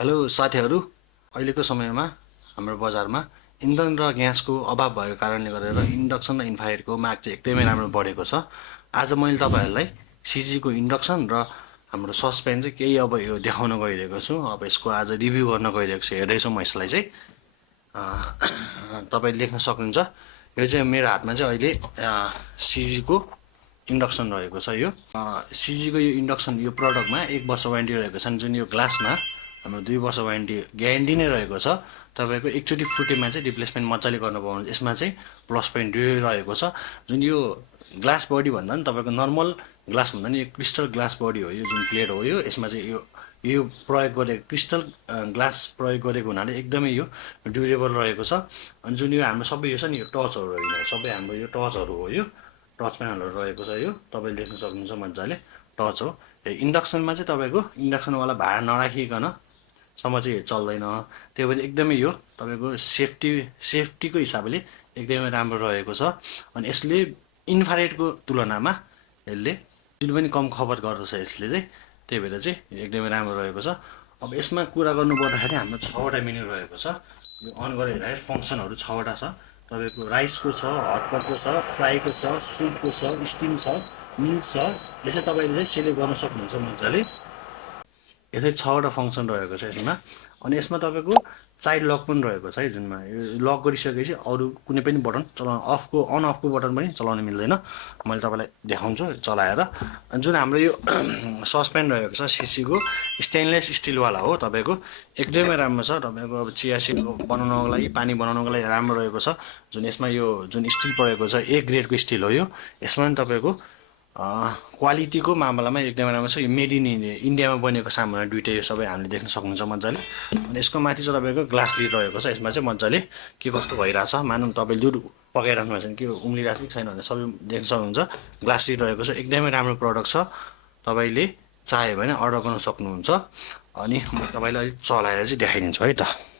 Hello साथीहरू, अहिलेको समयमा हाम्रो बजारमा इन्धन र ग्यासको अभाव भएको कारणले गरेर इन्डक्सन र इन्फ्रारेडको माग चाहिँ एकदमै राम्रो बढेको छ। आज मैले तपाईँहरूलाई सिजीको इन्डक्सन र हाम्रो ससप्यान चाहिँ केही अब यो देखाउन गइरहेको छु। अब यसको आज रिभ्यू गर्न गइरहेको छु। हेर्दैछु म यसलाई चाहिँ तपाईँले लेख्न सक्नुहुन्छ। यो चाहिँ मेरो हातमा चाहिँ अहिले सिजीको इन्डक्सन रहेको छ। यो सिजीको यो इन्डक्सन यो प्रडक्टमा 1 वर्ष वारेन्टी रहेको छ, जुन यो ग्लासमा हाम्रो 2 वर्ष वारेन्टी ग्यारेन्टी नै रहेको छ। तपाईँको एकचोटि फुटेमा चाहिँ रिप्लेसमेन्ट मजाले गर्नु पाउनुहुन्छ। यसमा चाहिँ प्लस पोइन्ट यो रहेको छ, जुन यो ग्लास बडी भन्दा नि तपाईँको नर्मल ग्लास भन्दा नि यो क्रिस्टल ग्लास बडी हो। यो जुन प्लेट हो यो यसमा चाहिँ यो प्रयोग गरेको क्रिस्टल ग्लास प्रयोग गरेको हुनाले एकदमै यो ड्युरेबल रहेको छ। अनि जुन यो हाम्रो सबै यो छ नि यो टचहरू होइन, सबै हाम्रो यो टचहरू हो। यो टच प्यानलहरू रहेको छ। यो तपाईँले देख्न सक्नुहुन्छ मजाले टच हो। इन्डक्सनमा चाहिँ तपाईँको इन्डक्सनवाला भाँडा नराखिकन सम्म चाहिँ चल्दैन। त्यही भएर एकदमै यो तपाईँको सेफ्टीको हिसाबले एकदमै राम्रो रहेको छ। अनि यसले इन्फ्रारेडको तुलनामा यसले जुन पनि कम खपत गर्दछ यसले चाहिँ, त्यही भएर चाहिँ एकदमै राम्रो रहेको छ। अब यसमा कुरा गर्नु पर्दाखेरि हाम्रो 6वटा मेन्यु रहेको छ। यो अन गरेर हेर्दाखेरि फङ्सनहरू 6वटा छ। तपाईँको राइसको छ, हटपटको छ, फ्राईको छ, सुपको छ, स्टिम छ, मिल्क छ। यसरी तपाईँले चाहिँ सिलेक्ट गर्न सक्नुहुन्छ मजाले। यसरी 6वटा फङ्सन रहेको छ यसमा। अनि यसमा तपाईँको चाइल्ड लक पनि रहेको छ है, जुनमा यो लक गरिसकेपछि अरू कुनै पनि बटन चलाउनु अन अफको बटन पनि चलाउन मिल्दैन। मैले तपाईँलाई देखाउँछु चलाएर। जुन हाम्रो यो ससप्यान रहेको छ सिसीको स्टेनलेस स्टिलवाला हो। तपाईँको एकदमै राम्रो छ। तपाईँको अब चिया सिड बनाउनको लागि, पानी बनाउनको लागि राम्रो रहेको छ। जुन यसमा यो जुन स्टिल परेको छ A ग्रेडको स्टिल हो। यो यसमा पनि तपाईँको क्वालिटीको मामलामा एकदमै राम्रो छ। यो मेड इन इन्डियामा बनेको सामान दुइटै यो सबै हामीले देख्न सक्नुहुन्छ मजाले। अनि यसको माथि चाहिँ तपाईँको ग्लास लिड रहेको छ। यसमा चाहिँ मजाले के कस्तो भइरहेछ, मानौँ तपाईँले दुध पकाइराख्नु भएको छ भने के उम्लिरहेको छ कि छैन भनेर सबै देख्न सक्नुहुन्छ। ग्लास लिड रहेको छ, एकदमै राम्रो प्रडक्ट छ। तपाईँले चाह्यो भने अर्डर गर्न सक्नुहुन्छ। अनि म तपाईँलाई अलिक चलाएर चाहिँ देखाइदिन्छु है त।